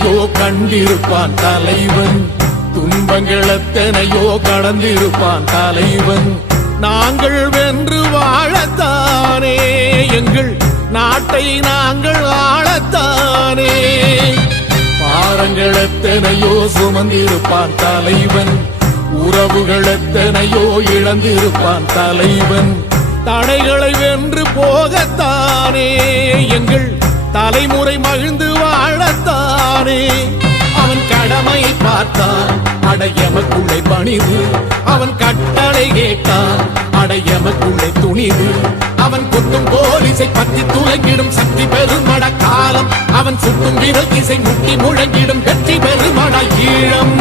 எத்தனையோ கண்டிருப்பான் தலைவன், துன்பங்கள் எத்தனையோ கடந்திருப்பான் தலைவன். நாங்கள் வென்று வாழத்தானே, எங்கள் நாட்டை நாங்கள் ஆளத்தானே. பாரங்கள் எத்தனையோ சுமந்திருப்பான் தலைவன், உறவுகள் எத்தனையோ இழந்திருப்பான் தலைவன். தடைகளை வென்று போகத்தானே, எங்கள் தலைமுறை மகிழ்ந்து வாழத்தானே. அவன் கடமை பார்த்தான், அடையமக்குள்ளே பணிவு. அவன் கட்டளை கேட்டான், அடையமக்குள்ளே துணிவு. அவன் குத்தும் போலீசை பற்றி துலங்கிடும் சக்தி பெருமட காலம். அவன் சுட்டும் விரல் திசை முட்டி முழங்கிடும் வெற்றி பெருமட ஈழம்.